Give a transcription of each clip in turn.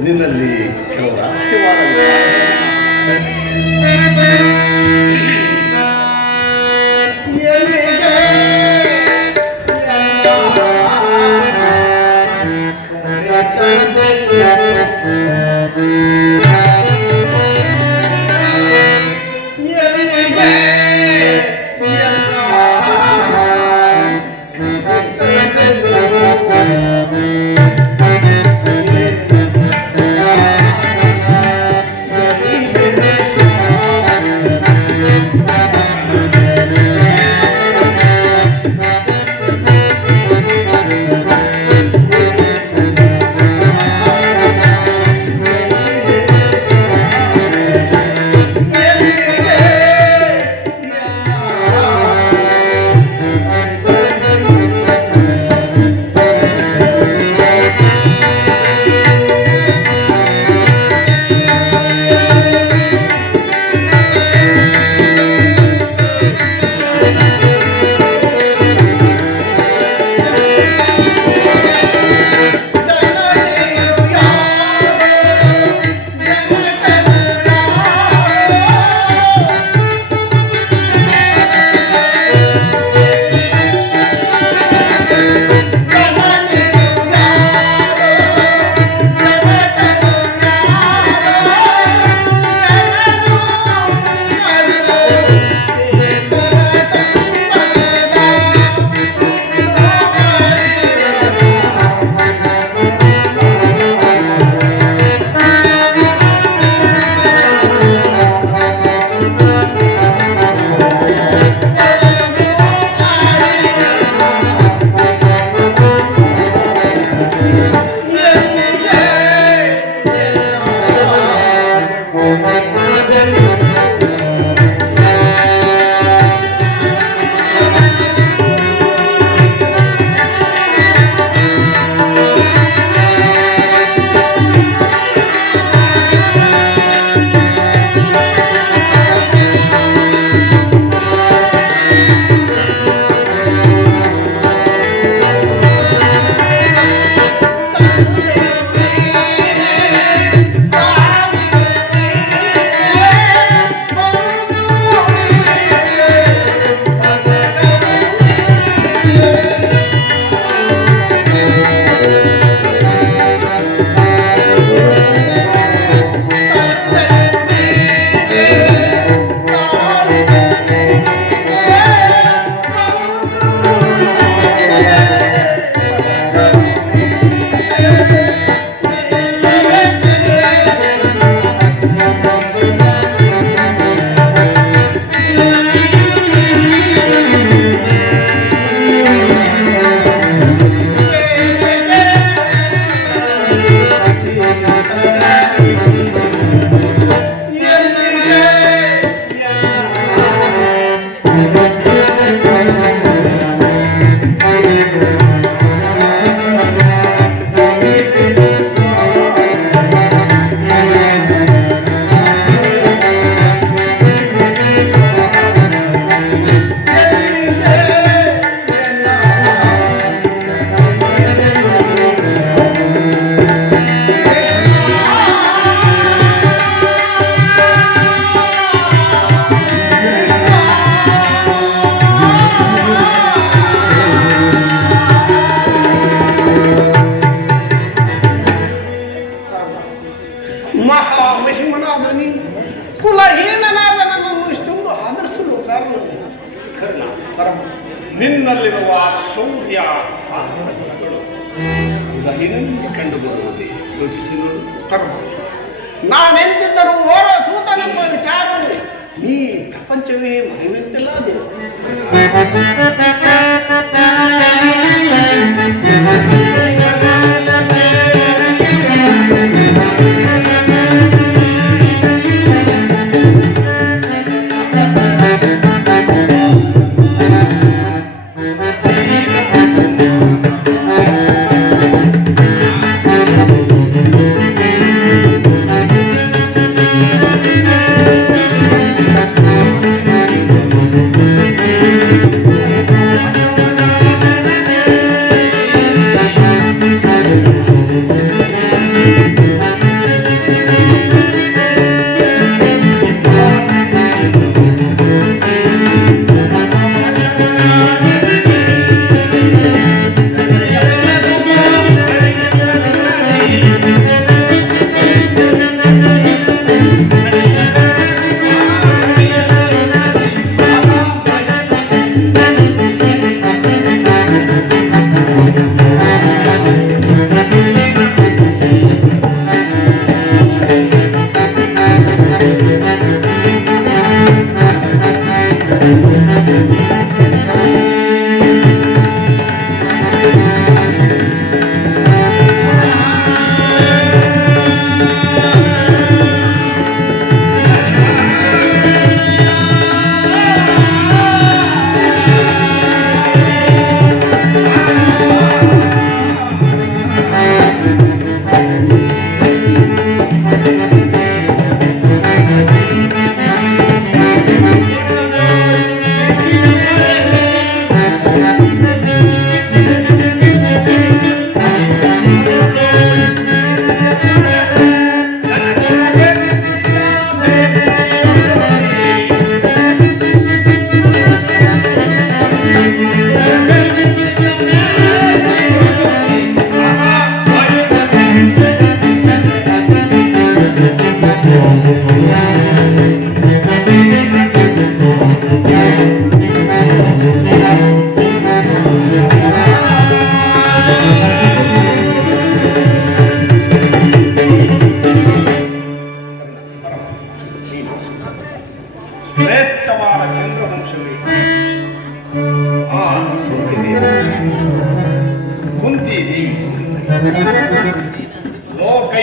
ನಿನ್ನಲ್ಲಿ ಕೆಲವು ರಹಸ್ಯವಾದ ನಿನ್ನಲ್ಲಿರುವ ಶೌರ್ಯ ಸಾಹಸಗಳು ಉದಯನಲ್ಲಿ ಕಂಡುಬರುವುದೇ ಯೋಚಿಸಿ ನೋಡು. ನಾನೆಂದಿದ್ದರೂ ಓರ ಸೂತನೆಂಬ ವಿಚಾರವು ಈ ಪ್ರಪಂಚವೇ ಮರೆಯುವಂತಿಲ್ಲ.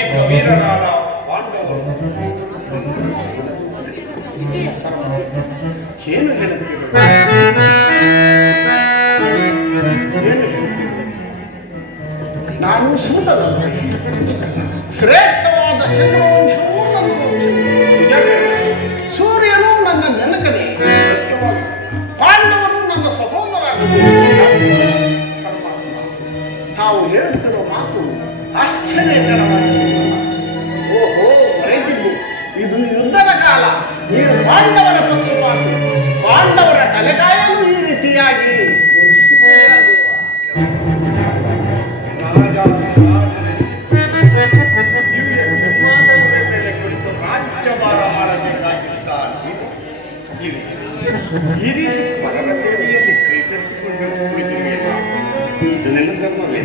ಅನೇಕ ವೀರರಾದ ಪಾಂಡವರು ಏನು ಹೇಳುತ್ತೀರಿ? ಏನು ಹೇಳುತ್ತೀರಿ? ನಾನು ಸೂತನ ಶ್ರೇಷ್ಠವಾದ ಚಂದ್ರವಂಶವೂ ನನ್ನ ವಂಶವೇ. ಸೂರ್ಯನು ನನ್ನ ಜನಕನೇ, ಪಾಂಡವರು ನನ್ನ ಸಹೋದರ. ತಾವು ಹೇಳುತ್ತಿರುವ ಮಾತು ಆಶ್ಚರ್ಯಕರವಾಗಿದೆ. ಓಹೋ, ಮರೆತಿದ್ದು ಇದು ಯುದ್ಧದ ಕಾಲ. ನೀನು ಪಾಂಡವರ ಪಕ್ಷಪಾತಿ, ಪಾಂಡವರ ತಲೆಗಾಯಲು ಈ ರೀತಿಯಾಗಿ ಯೋಚಿಸುತ್ತೀರಾ ದೇವ? ದಿವ್ಯ ಸಿಂಹಾಸನದ ಮೇಲೆ ಕುಳಿತು ರಾಜ್ಯಭಾರ ಮಾಡಬೇಕಾಗಿದ್ದ ಈ ರೀತಿ ಪರರ ಸೇವೆಯಲ್ಲಿ ಕೈಗೆತ್ತಿಕೊಂಡು ಕುಳಿತಿರುವೆಯಲ್ಲ, ಇದನ್ನೆಲ್ಲ ಧರ್ಮವೇ?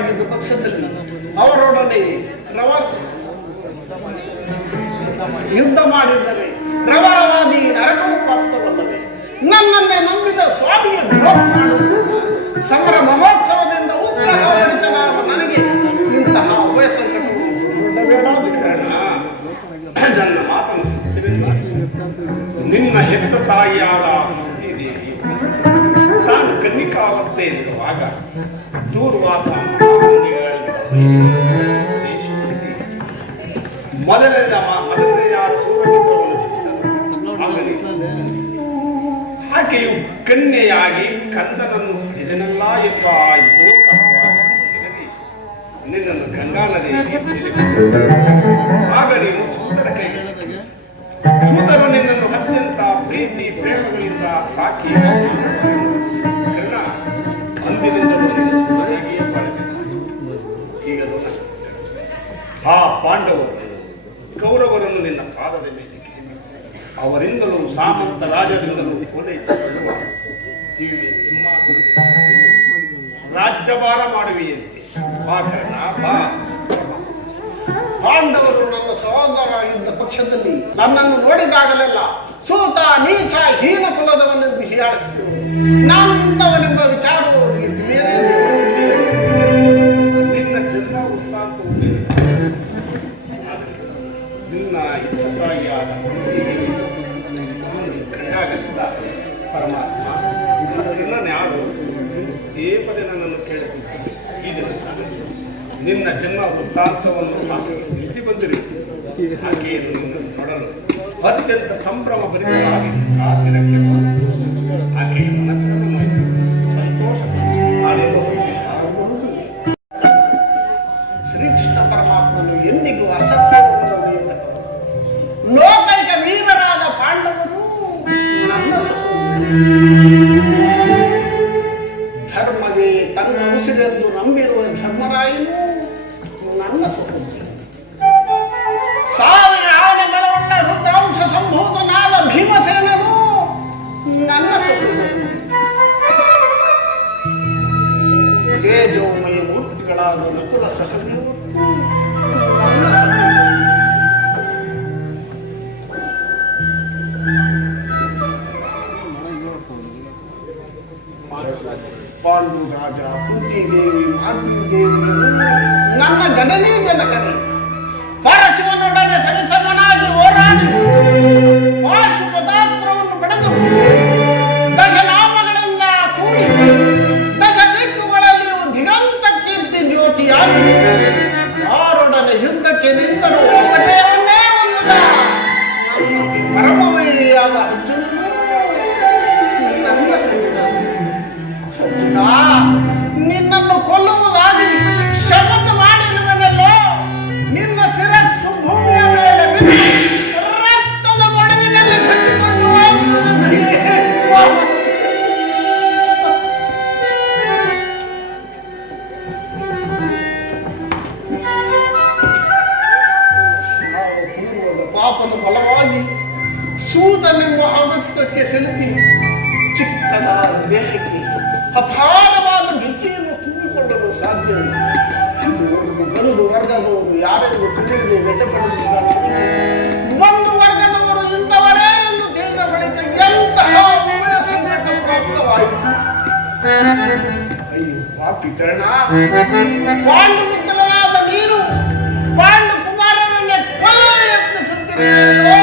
ಸುಂದರವಾಗಿದ್ದ ಪಕ್ಷದಲ್ಲಿ ಅವರೊಡನೆ ಯುದ್ಧ ಮಾಡಿದ್ದರೆ ರವರವಾದಿ ನರಕವು ಪ್ರಾಪ್ತವಲ್ಲವೇ? ನನ್ನನ್ನೇ ನಂಬಿದ ಸ್ವಾಮಿಗೆ ದ್ರೋಹ ಮಾಡುವುದು ಸಮರ ಮಹೋತ್ಸವದಿಂದ ಉತ್ಸಾಹಭರಿತನಾದ ನನಗೆ ಇಂತಹ ಅಭಯಸಂಕಟವು ದೊಡ್ಡಬೇಡಾದ ನನ್ನ ಮಾತನ್ನು ಸತ್ಯವೆಂದು ನಿನ್ನ ಹೆತ್ತ ತಾಯಿಯಾದ ಕುಂತಿದೇವಿ ತಾನು ಕನ್ನಿಕಾವಸ್ಥೆಯಲ್ಲಿರುವಾಗ ದೂರ್ವಾಸ ಮೊದಲನೆಯಾದ ಸೂರ್ಯಮಿತ್ರವನ್ನು ಜಪಿಸಲು ಆಕೆಯು ಕನ್ಯೆಯಾಗಿ ಕಂದನನ್ನು ಹಿಡಿದನಲ್ಲ ಎಂಬ ನಿನ್ನನ್ನು ಗಂಗಾ ನದಿಯಲ್ಲಿ ಆಗ ನೀನು ಸೂತರ ಕೈಗೆ ಸಿಕ್ಕಿ ಸೂತರು ನಿನ್ನನ್ನು ಅತ್ಯಂತ ಪ್ರೀತಿ ಪ್ರೇಮಗಳಿಂದ ಸಾಕಿ ಕರ್ಣ ಅಂದಿನಿಂದಲೂ ನಿನ್ನ ಸೂತರಾಗಿಯೇ ಬಾಳಬೇಕು. ಈಗಲೂ ನನ್ನ ಆ ಪಾಂಡವರು ಕೌರವರನ್ನು ನಿನ್ನ ಪಾದದ ಮೇಲೆ ಅವರಿಂದಲೂ ಸಾಮಂತ ರಾಜರಿಂದಲೂ ಪೂರೈಸಿಕೊಳ್ಳುವ ದಿವ್ಯ ಸಿಂಹಾಸನ ರಾಜ್ಯಭಾರ ಮಾಡುವೆಯಂತೆ. ಬಾ ಕರ್ಣ ಬಾ. ಪಾಂಡವರು ನನ್ನ ಸಹೋದರರಾಗಿದ್ದ ಪಕ್ಷದಲ್ಲಿ ನನ್ನನ್ನು ನೋಡಿದಾಗಲೆಲ್ಲ ಸೂತ ನೀಚ ಹೀನ ಕುಲದವನೆಂದು ಹೀಯಾಳಿಸಿದರು. ನಾನು ಇಂಥವನೆಂಬ ವಿಚಾರವು ಅವರಿಗೆ ತಿಳಿಯದೇ ನಿನ್ನ ಜನ್ಮ ವೃತ್ತಾಂತವು ನಿನ್ನ ಇತ್ತರಾಗಿಯಾದ ಕಂಡಾಗಲಿಲ್ಲ ಪರಮಾತ್ಮ ಕರ್ಣನ ಯಾರು ಪದೇ ಪದೇ ನನ್ನನ್ನು ಕೇಳುತ್ತಿದ್ದಾರೆ. ಈ ದಿನ ನಿನ್ನ ಜನ್ಮ ವೃತ್ತಾಂತವನ್ನು ತಿಳಿಸಿ ಬಂದಿರಿ. ಆಕೆಯನ್ನು ನಿನ್ನನ್ನು ನೋಡಲು ಅತ್ಯಂತ ಸಂಭ್ರಮ ಭರಿತರಾಗಿ ಆ ದಿನಕ್ಕೆ ಆಕೆಯ ಮನಸ್ಸನ್ನು ವಹಿಸಿ ಸಂತೋಷಪಡಿಸುತ್ತಾರೆ. ಶ್ರೀಕೃಷ್ಣ ಪರಮಾತ್ಮನು ಎಂದಿಗೂ ಅಸತ್ಯವನ್ನು ನುಡಿಯತಕ್ಕ ಲೋಕೈಕ ವೀರರಾದ ಪಾಂಡವರು ನನ್ನ ಧರ್ಮವೇ ತನ್ನ ಉಸಿರೆಂದು ನಂಬಿರುವ ಧರ್ಮರಾಯನು ನನ್ನ ಸಹೋದರ. ಸಾವಿರ ಆನೆ ಬಲವುಳ್ಳ ರುದ್ರಾಂಶ ಸಂಭೂತನಾದ ಭೀಮಸೇನನು ನನ್ನ ಸಹೋದರ. ತೇಜೋಮಯ ಮೂರ್ತಿಗಳಾದ ನಕುಲ ಸಹದೇವರು ನನ್ನ ಸಹೋದರ. ಪಾಂಡು ರಾಜ, ಕುಂತಿದೇವಿ, ಮಾತೃದೇವಿ ನನ್ನ ಜನನೇ ಜನಕನೇ. ಪರಶಿವನೊಡನೆ ಸರಿಸಮನಾಗಿ ಹೋರಾಡಿ ಪಾಶುಪದಾಸ್ತ್ರವನ್ನು ಪಡೆದು ದಶನಾಮಗಳಿಂದ ಕೂಡಿ ದಶ ದಿಕ್ಕುಗಳಲ್ಲಿಯೂ ದಿಗಂತ ಕೀರ್ತಿ ಜ್ಯೋತಿಯಾಗಿ ಯಾರೊಡನೆ ಯುದ್ಧಕ್ಕೆ ನಿಂತರೂ ಅಪಜಯವನ್ನೇ ಹೊಂದದ ಪರಮವೈರಿಯಾದ ಅರ್ಜುನನು ನನ್ನ ಸೈನ್ಯ. ಅರ್ಜುನ, ನಿನ್ನನ್ನು ಕೊಲ್ಲುವುದಾಗಿ ಶಪಥ ಮಾಡಿರುವನಲ್ಲೋ, ನಿನ್ನ ಶಿರಸ್ಸು ಭೂಮಿಯ ಮೇಲೆ ಬಿದ್ದು ರಕ್ತದ ಮಡುವಿನಲ್ಲಿ ಕಟ್ಟಿಕೊಂಡು ಹೋಗುವುದು ನನಗೆ ಪಾಪದ ಫಲವಾಗಿ ಸೂತನೆಂಬ ಅವೃತ್ತಕ್ಕೆ ಸಿಲುಕಿ ಚಿಕ್ಕದಾದ ದೇಹಕ್ಕೆ ಅಪಾರವಾದ ಭೀತಿಯನ್ನು ತುಂಬಿಕೊಳ್ಳಲು ಸಾಧ್ಯವಿಲ್ಲ. ಬಂಧು ವರ್ಗದವರು ಯಾರೆಂದು ತಿಳಿಯದೆ ವ್ಯಥಪಡಿಸಿದ್ದಾರೆ. ಬಂಧು ವರ್ಗದವರು ಇಂಥವರೇ ಎಂದು ತಿಳಿದ ಬಳಿಕ ಎಂತಹ ಉಭಯ ಸಂಕಟ ಪ್ರಾಪ್ತವಾಯಿತು. ಅಯ್ಯೋ ಪಾಪಿ ಕರ್ಣ, ಪಾಂಡು ಪುತ್ರನಾದ ನೀನು ಪಾಂಡು ಕುಮಾರನನ್ನೇ ಕೊಲ್ಲ ಯತ್ನಿಸುತ್ತಿರುವೆಯೋ?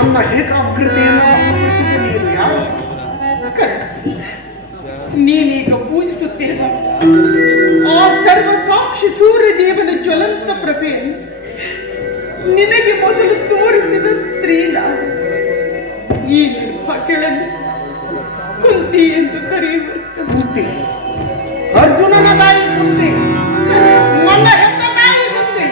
ನನ್ನ ಏಕಾಗ್ರತೆಯನ್ನು ಭಂಗಪಡಿಸಿದ ನೀನು ಯಾರು? ನೀನೀಗ ಪೂಜಿಸುತ್ತಿರುವ ಆ ಸರ್ವ ಸಾಕ್ಷಿ ಸೂರ್ಯದೇವನ ಜ್ವಲಂತ ಪ್ರಭೆಯನ್ನು ನಿನಗೆ ಮೊದಲು ತೋರಿಸಿದ ಸ್ತ್ರೀನ ಈ ನಿರ್ಭಾಗ್ಯಳನ್ನು ಕುಂತಿ ಎಂದು ಕರೆಯುವಂತ. ಕುಂತಿ, ಅರ್ಜುನನ ತಾಯಿ ಕುಂತಿ, ನನ್ನ ಹೆತ್ತ ತಾಯಿ ಕುಂತಿ.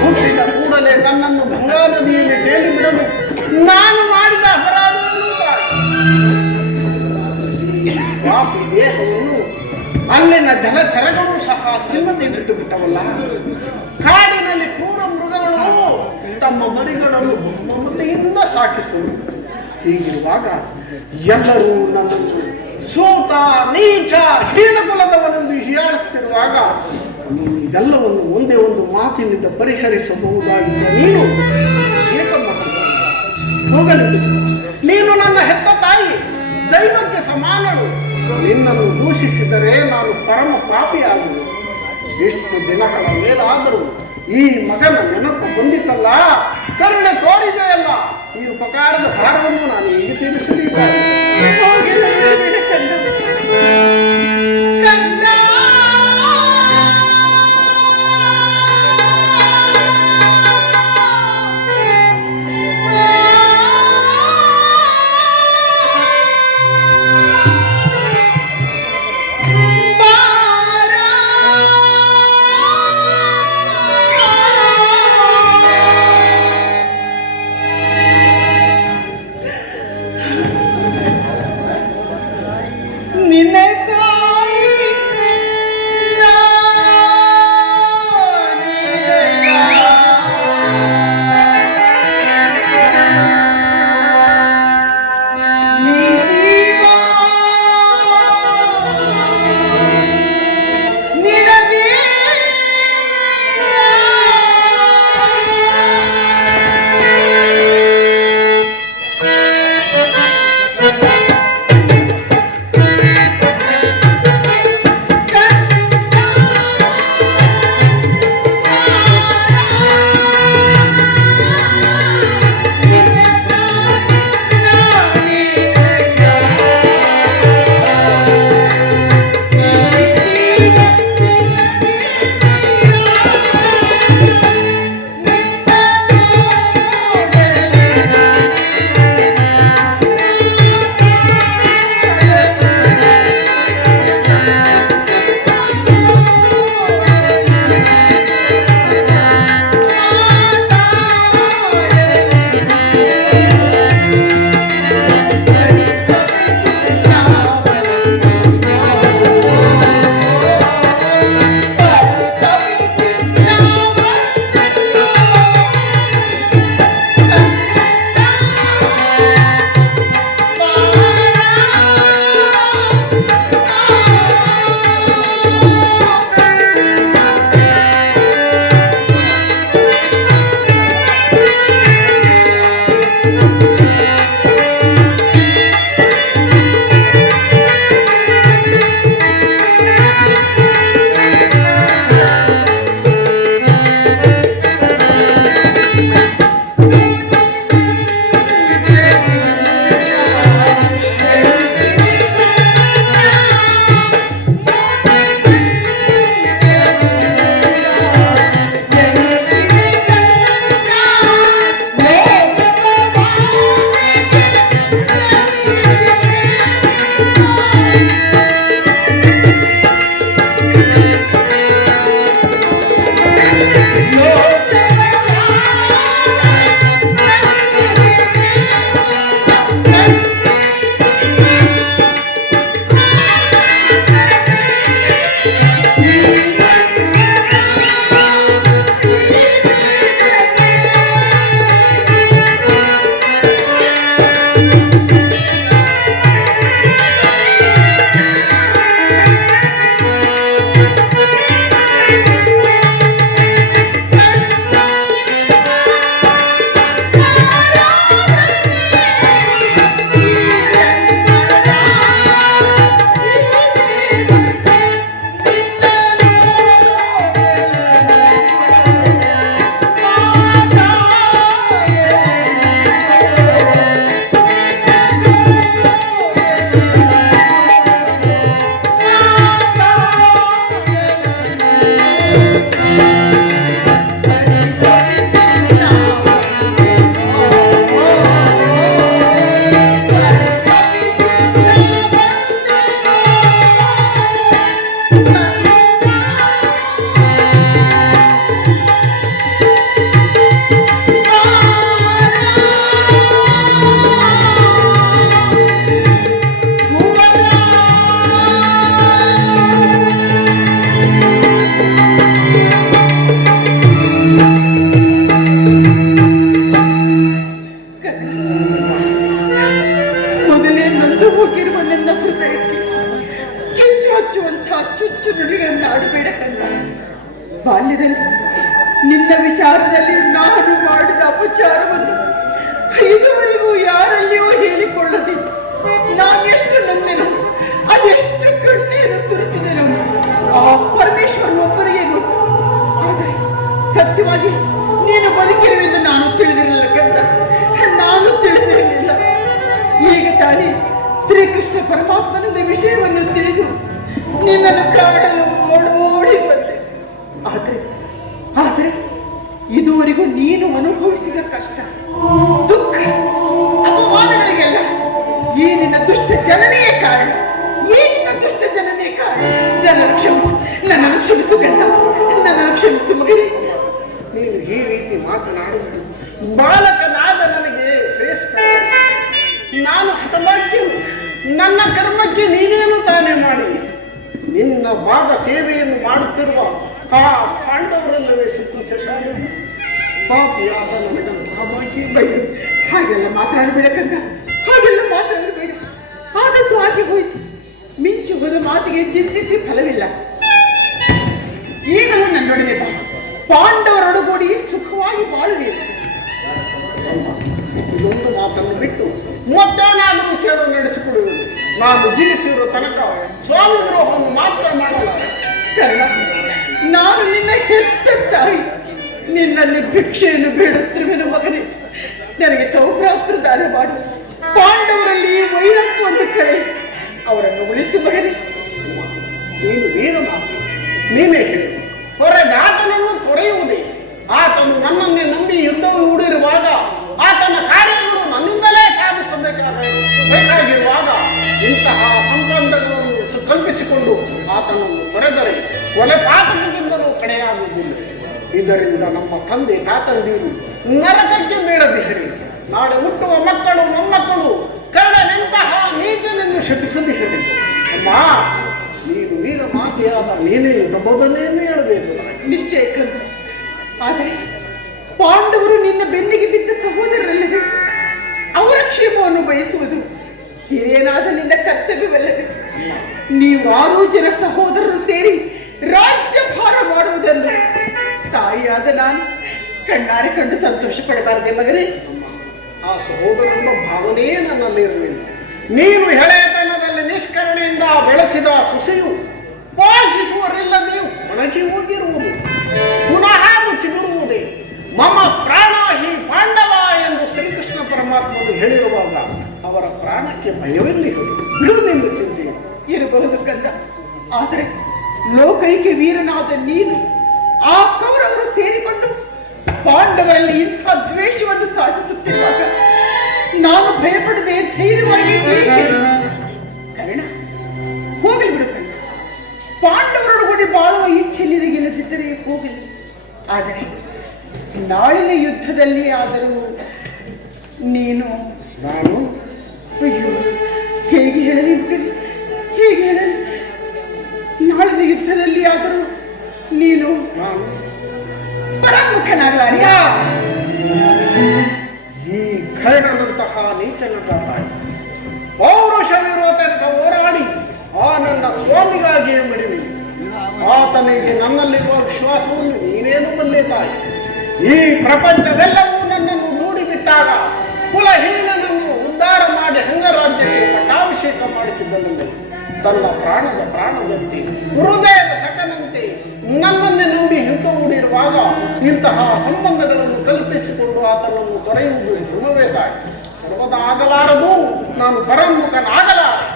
ಹುಟ್ಟಿದ ಕೂಡಲೇ ನನ್ನನ್ನು ಗಂಗಾ ನದಿಯಲ್ಲಿ ತೇಲಿ ಬಿಡಲು ನಾನು ಮಾಡಿದ ಅಪರಾಧವನ್ನು ಪಾಪಿ ದೇಹವನ್ನು ಅಲ್ಲಿನ ಜಲಚರಗಳು ಸಹ ತಿನ್ನದೆ ಬಿಟ್ಟು ಬಿಟ್ಟವಲ್ಲ. ಕಾಡಿನಲ್ಲಿ ಕ್ರೂರ ಮೃಗಗಳು ತಮ್ಮ ಮರಿಗಳನ್ನು ಮಮತೆಯಿಂದ ಸಾಕಿಸುವುದು. ಹೀಗಿರುವಾಗ ಎಲ್ಲರೂ ನನ್ನನ್ನು ಸೂತ, ನೀಚ, ಹೀನಕುಲದವನೆಂದು ಹೀಯಾಳಿಸುತ್ತಿರುವಾಗ ನೀನು ಇದೆಲ್ಲವನ್ನು ಒಂದೇ ಒಂದು ಮಾತಿನಿಂದ ಪರಿಹರಿಸಬಹುದಾಗಿದ್ದ ನೀನು ಹೋಗಲಿದ್ದು. ನೀನು ನನ್ನ ಹೆತ್ತ ತಾಯಿ, ದೈವಕ್ಕೆ ಸಮಾನಳು. ನಿನ್ನನ್ನು ದೂಷಿಸಿದರೆ ನಾನು ಪರಮ ಪಾಪಿಯಾಗುವೆ. ಎಷ್ಟು ದಿನಗಳ ಮೇಲಾದರೂ ಈ ಮಗನ ನೆನಪು ಬಂದಿತಲ್ಲ, ಕರುಣೆ ತೋರಿದೆಯಲ್ಲ, ಈ ಉಪಕಾರದ ಭಾರವನ್ನು ನಾನು ಹೇಗೆ ತೀರಿಸಲಿದ್ದಾರೆ? ಹೋಗಿರುವ ನನ್ನ ಹೃದಯಕ್ಕೆ ಕಿಚ್ಚು ಹಚ್ಚುವಂತಹ ಚುಚ್ಚು ನುಡಿಗಳನ್ನು ಆಡಬೇಡ ಕಂದ. ಬಾಲ್ಯದಲ್ಲಿ ನಿನ್ನ ವಿಚಾರದಲ್ಲಿ ನಾನು ಮಾಡಿದ ಅಪಚಾರವನ್ನು ಇದುವರೆಗೂ ಯಾರಲ್ಲಿಯೂ ಹೇಳಿಕೊಳ್ಳದೆ ನಾನು ಎಷ್ಟು ನೊಂದೆನು, ಅದೆಷ್ಟು ಕಣ್ಣೀರು ಸುರಿಸಿದೆನು ಆ ಪರಮೇಶ್ವರನೊಬ್ಬರಿಗೆ ಗೊತ್ತು. ಆದರೆ ಸತ್ಯವಾಗಿ ನೀನು ಬದುಕಿರುವೆಂದು ನಾನು ತಿಳಿದಿರಲಿಲ್ಲ ಕಂದ, ನಾನು ತಿಳಿದಿರಲಿಲ್ಲ. ಈಗ ತಾನೇ ಶ್ರೀಕೃಷ್ಣ ಪರಮಾತ್ಮನದ ವಿಷಯವನ್ನು ತಿಳಿದು ನಿನ್ನನ್ನು ಕಾಣಲು ಓಡೋಡಿ ಬಂದೆ. ಆದರೆ ಇದುವರೆಗೂ ನೀನು ಅನುಭವಿಸಿದ ಕಷ್ಟ, ದುಃಖ, ಅಪಮಾನಗಳಿಗೆಲ್ಲ ಈ ನಿನ್ನ ದುಷ್ಟ ಜನನೆಯೇ ಕಾರಣ. ನನ್ನನ್ನು ಕ್ಷಮಿಸು ಗಂಡ, ನನ್ನನ್ನು ಕ್ಷಮಿಸು ಮಗನೇ. ನೀನು ಈ ರೀತಿ ಮಾತನಾಡುವುದು ಬಾಲಕನಾದ ನನಗೆ ಶ್ರೇಷ್ಠ. ನಾನು ಹತಭಾಗ್ಯನು. ನನ್ನ ಕರ್ಮಕ್ಕೆ ನೀನೇನು ತಾನೇ ಮಾಡಿ ನಿನ್ನ ಪಾದ ಸೇವೆಯನ್ನು ಮಾಡುತ್ತಿರುವ ಆ ಪಾಂಡವರಲ್ಲವೇ ಸುಕೃತಶಾಲಿ ಪಾಪಿಯಾದ ನನಗಂತಹ ಭಾಗ್ಯ. ಹಾಗೆಲ್ಲ ಮಾತನಾಡಬೇಡಕ್ಕಂತ, ಹಾಗೆಲ್ಲ ಮಾತನಾಡಬೇಡ. ಆದದ್ದು ಆಗಿ ಹೋಯ್ತು. ಮಿಂಚು ಹೋದ ಮಾತಿಗೆ ಚಿಂತಿಸಿ ಫಲವಿಲ್ಲ. ಈಗಲೂ ನನ್ನೊಡನೆ ಬಾ, ಪಾಂಡವರೊಡಗೂಡಿ ಸುಖವಾಗಿ ಬಾಳುವೆ. ಇದೊಂದು ಮಾತನ್ನು ಬಿಟ್ಟು ಮತ್ತೆ ನಾನು ಕೇಳು ನಡೆಸಿಕೊಡುವುದು. ನಾನು ಜೀವಿಸಿರುವ ತನಕ ಸ್ವಾಮಿ ದ್ರೋಹವನ್ನು ಮಾತ್ರ ಮಾಡಲಾರೆ. ಕರ್ಣ, ನಾನು ನಿನ್ನ ಹೆತ್ತ ತಾಯಿ, ನಿನ್ನಲ್ಲಿ ಭಿಕ್ಷೆಯನ್ನು ಬೇಡುತ್ತಿರುವೆನು ಮಗನೇ. ನನಗೆ ಸೌಭ್ರಾತೃ ದಾನ ಮಾಡು. ಪಾಂಡವರಲ್ಲಿ ವೈರತ್ವವನ್ನು ಕಳೆ, ಅವರನ್ನು ಉಳಿಸು ಮಗನೇ. ನೀನು ಏನು ಮಾತು ನೀನೇ ಹೇಳಿ. ಹೊರಗಾತನನ್ನು ತೊರೆಯುವುದೇ. ಆತನು ನನ್ನನ್ನೇ ನಂಬಿ ಯುದ್ಧವು ಹೂಡಿರುವಾಗ ಆತನ ಕಾರ್ಯಗಳು ನನ್ನಿಂದಲೇ ಬೇಕಾಗಿರುವಾಗ ಇಂತಹ ಸಂಬಂಧಗಳನ್ನು ಕಲ್ಪಿಸಿಕೊಂಡು ಆತನನ್ನು ತೊರೆದರೆ ಕೊಲೆ ಪಾತಕದಿಂದಲೂ ಕಡೆಯಾಗುವುದಿಲ್ಲ. ಇದರಿಂದ ನಮ್ಮ ತಂದೆ ತಾತಂದಿರು ನರಕಕ್ಕೆ ಬೀಳದಿಹರಿ. ನಾಳೆ ಹುಟ್ಟುವ ಮಕ್ಕಳು ಮೊಮ್ಮಕ್ಕಳು ಕರ್ಣನೆಂತಹ ನೀಚನೆಂದು ಶಪಿಸದಿಹರಿ. ಅಮ್ಮ, ನೀನು ವೀರ ಮಾತೆಯಾದ ನೀನೇ ಬೋಧನೆಯನ್ನು ಹೇಳಬೇಕು. ನಿಶ್ಚಯ ಕಂದ. ಆದರೆ ಪಾಂಡವರು ನಿನ್ನ ಬೆನ್ನಿಗೆ ಬಿದ್ದ ಸಹೋದರರಲ್ಲವೇ? ಅವರ ಕ್ಷೇಮವನ್ನು ಬಯಸುವುದು ಹಿರಿಯನಾದ ನಿನ್ನ ಕರ್ತವ್ಯವಲ್ಲವೇ? ನೀವು 6 ಜನ ಸಹೋದರರು ಸೇರಿ ರಾಜ್ಯಭಾರ ಮಾಡುವುದನ್ನು ತಾಯಿಯಾದ ನಾನು ಕಣ್ಣಾರೆ ಕಂಡು ಸಂತೋಷ ಪಡಬಾರದೆ ಮಗನೇ? ಆ ಸಹೋದರನ ಭಾವನೆಯೇ ನನ್ನಲ್ಲಿರಲಿಲ್ಲ. ನೀನು ಹೆಳೆತನದಲ್ಲಿ ನಿಷ್ಕರಣೆಯಿಂದ ಬೆಳೆಸಿದ ಸೊಸೆಯು ಪೋಷಿಸುವರಿಲ್ಲದೆ ಒಣಗಿ ಹೋಗಿರುವುದು, ಪುನಃ ಅದು ಚಿಗುರುವುದೇ. ಮಮ ಪ್ರಾಣ ಹಿ ಪಾಂಡವ ಎಂದು ಶ್ರೀಕೃಷ್ಣ ಪರಮಾತ್ಮನು ಹೇಳಿರುವಾಗ ಅವರ ಪ್ರಾಣಕ್ಕೆ ಭಯವಿರಲಿ ಬಿಡುವುದೆಂದು ಚಿಂತೆ ಇರಬಹುದು ಕಂದ. ಆದರೆ ಲೋಕೈಕೆ ವೀರನಾದ ನೀನು ಆ ಕೌರವರು ಸೇರಿಕೊಂಡು ಪಾಂಡವರಲ್ಲಿ ಇಂಥ ದ್ವೇಷವನ್ನು ಸಾಧಿಸುತ್ತಿರುವಾಗ ನಾನು ಭಯಪಡದೆ ಧೈರ್ಯವಾಗಿ ಕರ್ಣ, ಹೋಗಲಿ ಬಿಡು ಕರ್ಣ. ಪಾಂಡವರೊಡಗೂಡಿ ಬಾಳುವ ಇಚ್ಛೆ ನಿನಗಿಲ್ಲದಿದ್ದರೆ ಹೋಗಲಿ. ಆದರೆ ನಾಳಿನ ಯುದ್ಧದಲ್ಲಿ ಆದರೂ ನೀನು ನಾನು ಅಯ್ಯೋ, ಹೇಗೆ ಹೇಳಲಿ ಮಗನೇ, ಹೇಗೆ ಹೇಳಲಿ? ನಾಳಿನ ಯುದ್ಧದಲ್ಲಿ ಆದರೂ ನೀನು ಪರಾಮುಖನಾಗಲಾರಿಯ? ಈ ಕರ್ಣನಂತಹ ನೀಚನ ತಾಯಿ ಪೌರುಷವಿರುವ ತನಕ ಹೋರಾಡಿ ಆ ನನ್ನ ಸ್ವಾಮಿಗಾಗಿಯೇ ಮಡಿವೆ. ಆತನಿಗೆ ನನ್ನಲ್ಲಿರುವ ವಿಶ್ವಾಸವನ್ನು ನೀನೇನು ಬಲ್ಲೆ ತಾಯಿ. ಈ ಪ್ರಪಂಚವೆಲ್ಲವೂ ನನ್ನನ್ನು ದೂಡಿಬಿಟ್ಟಾಗ ಕುಲಹೀನನನ್ನು ಉದ್ಧಾರ ಮಾಡಿ ಅಂಗರಾಜ್ಯಕ್ಕೆ ಪಟ್ಟಾಭಿಷೇಕ ಮಾಡಿಸಿದ್ದನಂತೆ. ತನ್ನ ಪ್ರಾಣದ ಪ್ರಾಣದಂತೆ ಹೃದಯದ ಸಕನಂತೆ ನನ್ನನ್ನೇ ನಂಬಿ ಯುದ್ಧ ಹೂಡಿರುವಾಗ ಇಂತಹ ಸಂಬಂಧಗಳನ್ನು ಕಲ್ಪಿಸಿಕೊಂಡು ಆತನನ್ನು ತೊರೆಯುವುದು ಧರ್ಮವೇ ತಾಯಿ. ಸರ್ವದಾ ಆಗಲಾರದು. ನಾನು ಪರಮುಖನಾಗಲಾರೆ.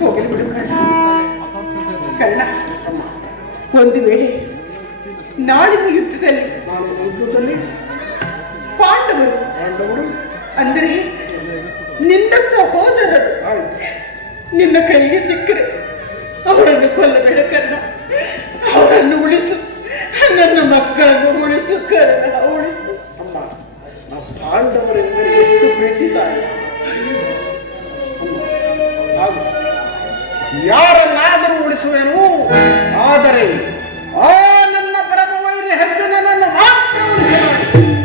ಹೋಗಲಿ ಬಿಡು ಕರ್ಣ. ಕರ್ಣ, ಒಂದು ವೇಳೆ ನಾಳಿನ ಯುದ್ಧದಲ್ಲಿ ಪಾಂಡವರು ಅಂದರೆ ನಿನ್ನ ಸಹೋದರರು ನಿನ್ನ ಕೈಗೆ ಸಿಕ್ಕರೆ ಅವರನ್ನು ಕೊಲ್ಲಬೇಡ ಕರ್ಣ. ಅವರನ್ನು ಉಳಿಸು. ನನ್ನ ಮಕ್ಕಳನ್ನು ಉಳಿಸು ಕರ್ಣ, ಉಳಿಸು. ಅಮ್ಮ, ನಾವು ಪಾಂಡವರೆಂದರೆ ಎಷ್ಟು ಪ್ರೀತಿ ತಾಯಿ. ಯಾರನ್ನಾದರೂ ಉಳಿಸುವೆನು. ಆದರೆ ಆ ನನ್ನ ಪರಮವೈರಿ ಅರ್ಜುನನನ್ನು ಮಾತ್ರ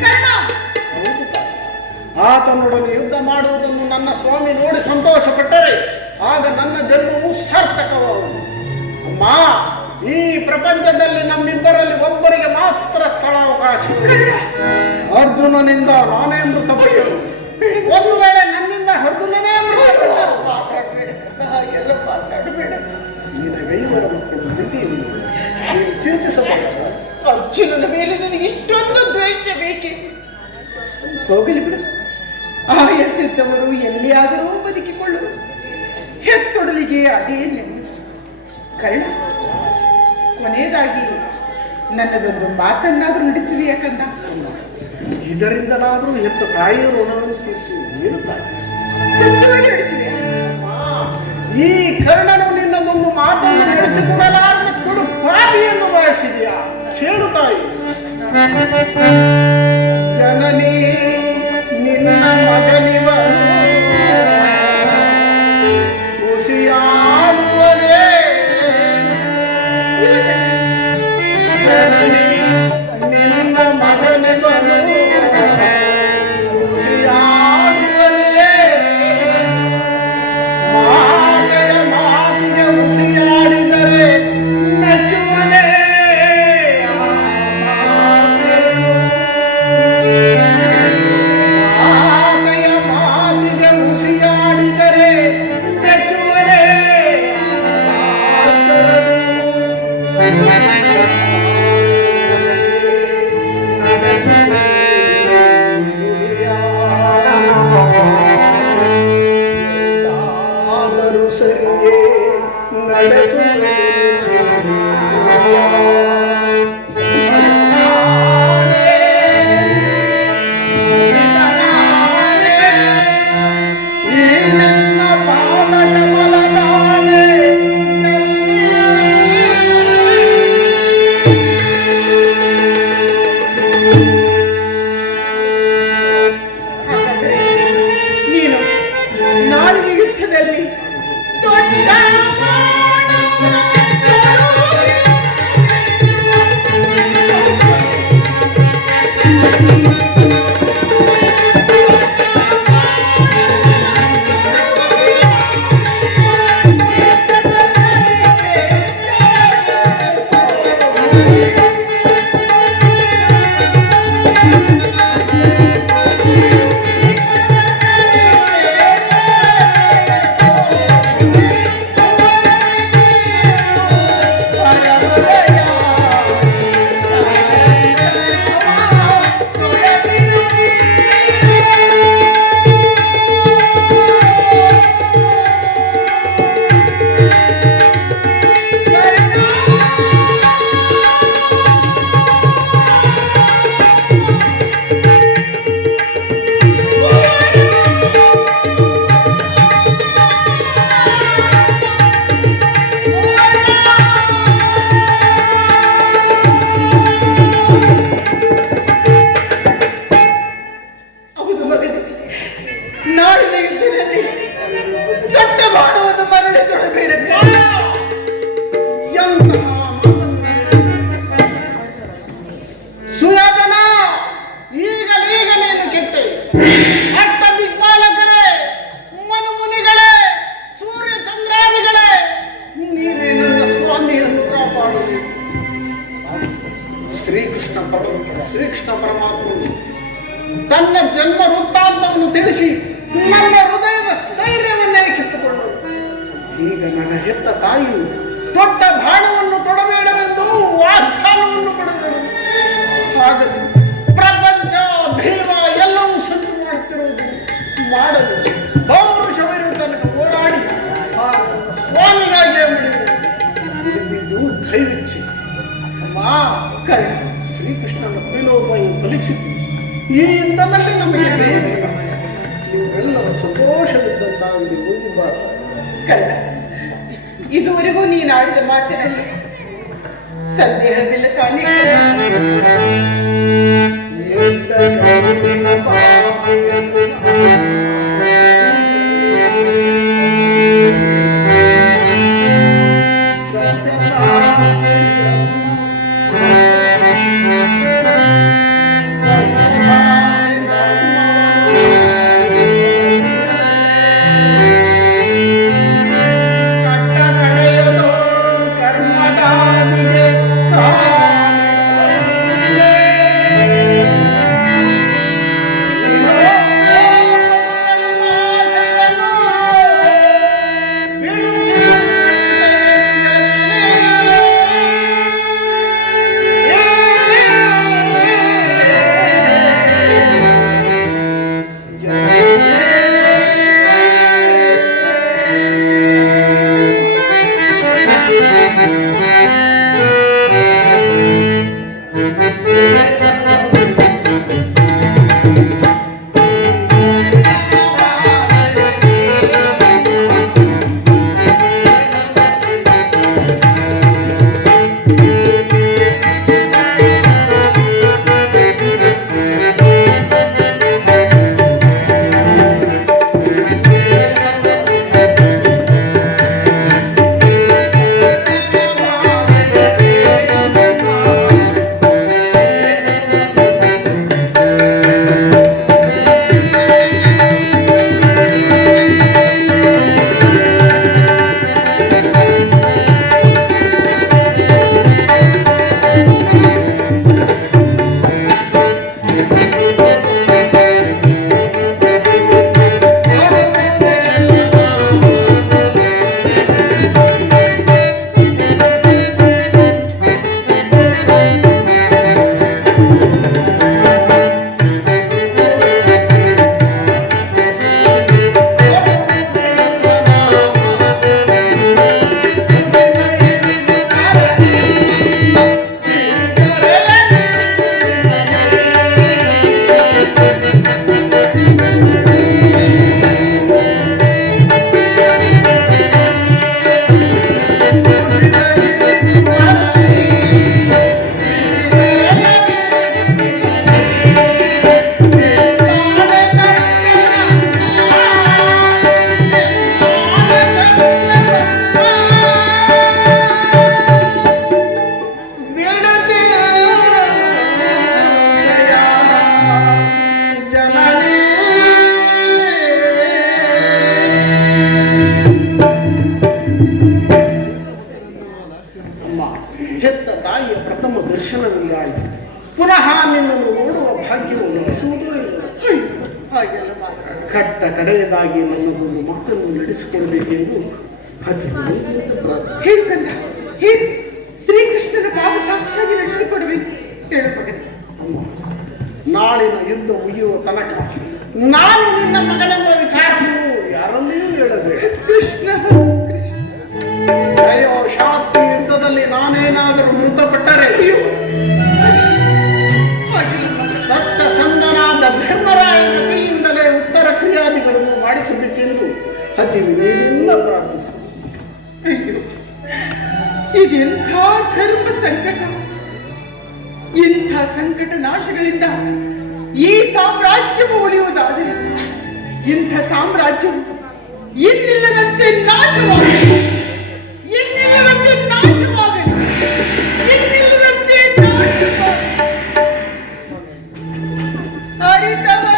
ಕರ್ಣ, ಆತನೊಡನೆ ಯುದ್ಧ ಮಾಡುವುದನ್ನು ನನ್ನ ಸ್ವಾಮಿ ನೋಡಿ ಸಂತೋಷ ಪಟ್ಟರೆ ಆಗ ನನ್ನ ಜನ್ಮವು ಸಾರ್ಥಕವಾಗುವುದು. ಅಮ್ಮ, ಈ ಪ್ರಪಂಚದಲ್ಲಿ ನಮ್ಮಿಬ್ಬರಲ್ಲಿ ಒಬ್ಬರಿಗೆ ಮಾತ್ರ ಸ್ಥಳಾವಕಾಶ. ಅರ್ಜುನನಿಂದ ನಾನೇ ಮೃತ ಪಡೆಯಲು, ಒಂದು ವೇಳೆ ನನ್ನಿಂದ ಅರ್ಜುನನೇ ಮೃತ ಎಲ್ಲ ಮಾತಾಡಬೇಡ. ನಿನಗೈವರ ಮಕ್ಕಳು ಮಿತಿಯಿಲ್ಲ, ನೀನು ಚಿಂತಿಸಬಾರದು. ಅರ್ಜುನನ ಮೇಲೆ ನನಗೆ ಇಷ್ಟೊಂದು ದ್ವೇಷ ಬೇಕೆ? ಹೋಗಲಿ ಬಿಡು. ಆಯಸ್ಸಿದ್ದವರು ಎಲ್ಲಿಯಾದರೂ ಬದುಕಿಕೊಳ್ಳುವರು. ಹೆತ್ತೊಡಲಿಗೆ ಅದೇ ನೆಮ್ಮದಿ. ಕರ್ಣ, ಕೊನೆಯದಾಗಿ ನನ್ನದೊಂದು ಮಾತನ್ನಾದರೂ ನಡೆಸುವಿ ಯಾಕಂದ. ಇದರಿಂದಲಾದರೂ ಹೆತ್ತ ತಾಯಿಯ ಋಣವನ್ನು ತೀರಿಸಿ ನೀಡುತ್ತಾರೆ. ಸತ್ಯವಾಗಿ ನಡೆಸುವೆ. ಈ ಕರ್ಣನು ನಿನ್ನದೊಂದು ಮಾತನ್ನು ನಡೆಸಿಕೊಡಲಾರದ ಕೊಡು ಪಾಪಿಯನ್ನು ಬಯಸಿದೆಯಾ? ಕೇಳು ತಾಯಿ. ಜನನಿ ನಿನ್ನ ಮಗನಿವನು ಖುಷಿಯಾಗುವನೇ. ಜನನಿ ನಿನ್ನ ಮಗನಿವನು ಖುಷಿಯಾಗುವನೇ. ಮಾತೆಯ ಮಾತಿಗೆ ಉಸಿರಾಡಿದರೆ ಮೆಚ್ಚುವನೇ. ಆಕೆಯ ಮಾತಿಗೆ ಉಸಿರಾಡಿದರೆ ಮೆಚ್ಚುವನೇ. ಆದರೂ ಸರಿಯೇ ನಡೆಸುವೆ. ಈ ನನ್ನ ಪಾದ ಕಮಲದಾನೆ ಹಾಗಾದ್ರೆ ನೀನು ನಾಳಿನ ಯುದ್ಧದಲ್ಲಿ ದೊಡ್ಡ ಹೌದು ಮಗನೇ, ನಾಳಿನ ಯುದ್ಧದಲ್ಲಿ ದೊಡ್ಡ ಬಾಣವನ್ನು ಮರಳಿ ತೊಡಬೇಡ. ಎಂತಹ ಮಾತನ್ನು ಸುಯೋಧನ, ಈಗಲೀಗ ನೀನು ಕೆಟ್ಟೆ. ಅಷ್ಟ ದಿಕ್ಪಾಲಕರೇ, ಮನುಮುನಿಗಳೇ, ಸೂರ್ಯ ಚಂದ್ರಾದಿಗಳೇ, ನೀವೇ ನನ್ನ ಸ್ವಾಮಿಯನ್ನು ಕಾಪಾಡಬೇಕು. ಶ್ರೀಕೃಷ್ಣ ಪರಮಾತ್ಮನು ತನ್ನ ಜನ್ಮ ವೃತ್ತಾಂತವನ್ನು ತಿಳಿಸಿ ನನ್ನ ಹೃದಯದ ಸ್ಥೈರ್ಯವನ್ನೇ ಕಿತ್ತುಕೊಂಡು ಈಗ ನನ್ನ ಹೆತ್ತ ತಾಯಿಯು ದೊಡ್ಡ ಬಾಣವನ್ನು ತೊಡಬೇಡವೆಂದು ವಾಗ್ದಾನವನ್ನು ಕೊಡಬೇಕು. ಹಾಗಲು ಪ್ರಪಂಚ ಭೀಮ ಎಲ್ಲವೂ ಸಂಚು ಮಾಡುತ್ತಿರುವುದು ಮಾಡಲು ಪೌರುಷವಿರುವ ತನಕ ಹೋರಾಡಿ ಆ ನನ್ನ ಸ್ವಾಮಿಗಾಗಿಯೇ ಮಾಡಿದ್ದು ದೈವಿಚ್ಛೆ. ಅಮ್ಮ, ಕರ್ಣ, ಶ್ರೀಕೃಷ್ಣನ ವಿಲೋಪವು ಫಲಿಸಿತು. ಈ ಯುದ್ಧದಲ್ಲಿ ನಮಗೆ ಜಯವಿಲ್ಲ. ನೀವೆಲ್ಲರ ಸಂತೋಷವಿದ್ದಂತಾಗಲಿ ಒಂದಿಬ್ಬಾರ. ಕರ್ಣ, ಇದುವರೆಗೂ ನೀನು ಆಡಿದ ಮಾತಿನಲ್ಲಿ ಸಂದೇಹವಿಲ್ಲ ತಾನೇ? ಕಡೆಯದಾಗಿ ನನ್ನದೊಂದು ಮಾತನ್ನು ನಡೆಸಿಕೊಡಬೇಕೆಂದು ಅತಿ ವಿನಯದಿಂದ ಪ್ರಾರ್ಥಿಸಿ. ಹೇಳು ಕಂದ, ಹೇಳು. ಶ್ರೀಕೃಷ್ಣನ ಪಾದ ಸಾಕ್ಷಿಯಾಗಿ ನಡೆಸಿಕೊಡಬೇಕು. ಹೇಳು ಮಗನ. ಅಮ್ಮ, ನಾಳಿನ ಯುದ್ಧ ಮುಗಿಯುವ ತನಕ ನಾನು ನಿನ್ನ ಮಗನೆಂಬ ವಿಚಾರವನ್ನು ಯಾರಲ್ಲಿಯೂ ಹೇಳಬೇಡ. ಕೃಷ್ಣ ಅಯ್ಯೋ, ಶಾಂತಿ ಯುದ್ಧದಲ್ಲಿ ನಾನೇನಾದರೂ ಮೃತಪಟ್ಟರೆ ಸತ್ತ ಸಂಗನಾದ ಧರ್ಮರಾಯನ ಕೈಯಿಂದಲೇ ಉತ್ತರ ಕ್ರಿಯಾದಿಗಳನ್ನು ಮಾಡಿಸಬೇಕೆಂದು ಅತಿ ವಿನಯದಿಂದ ಪ್ರಾರ್ಥಿಸಿ. ಅಯ್ಯೋ, ಇದೆಂಥ ಧರ್ಮ ಸಂಕಟ! ಇಂಥ ಸಂಕಟ ನಾಶಗಳಿಂದ ಈ ಸಾಮ್ರಾಜ್ಯವು ಉಳಿಯುವುದಾದರೆ ಇಂಥ ಸಾಮ್ರಾಜ್ಯವು ಇನ್ನಿಲ್ಲದಂತೆ ನಾಶವಾಗಲಿ, ಇನ್ನಿಲ್ಲದಂತೆ ನಾಶವಾಗಲಿ, ಇನ್ನಿಲ್ಲದಂತೆ ನಾಶವಾಗಲಿ. ಅರಿತವರ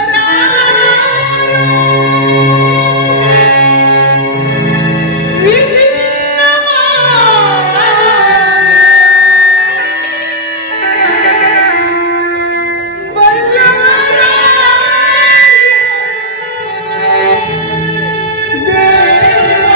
ದೇವ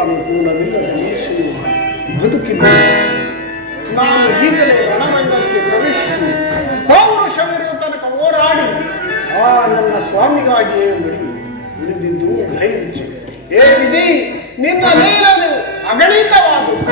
ಕ್ರಿಯಾನುಕೂಲವಿಲ್ಲದ ಮನುಷ್ಯನು ಬದುಕಿದ್ದರೆ ನಾನು ಈಗಲೇ ರಣರಂಗಕ್ಕೆ ಪ್ರವೇಶಿಸಿ ಪೌರುಷವಿರುವ ತನಕ ಹೋರಾಡಿ ಆ ನನ್ನ ಸ್ವಾಮಿಗಾಗಿಯೇ ಮಡಿ ಉಳಿದಿದ್ದು ದೈವಚ್ಛೆ. ಏ ವಿಧಿ, ನಿನ್ನ ಲೀಲನು ಅಗಣಿತವಾದುದು.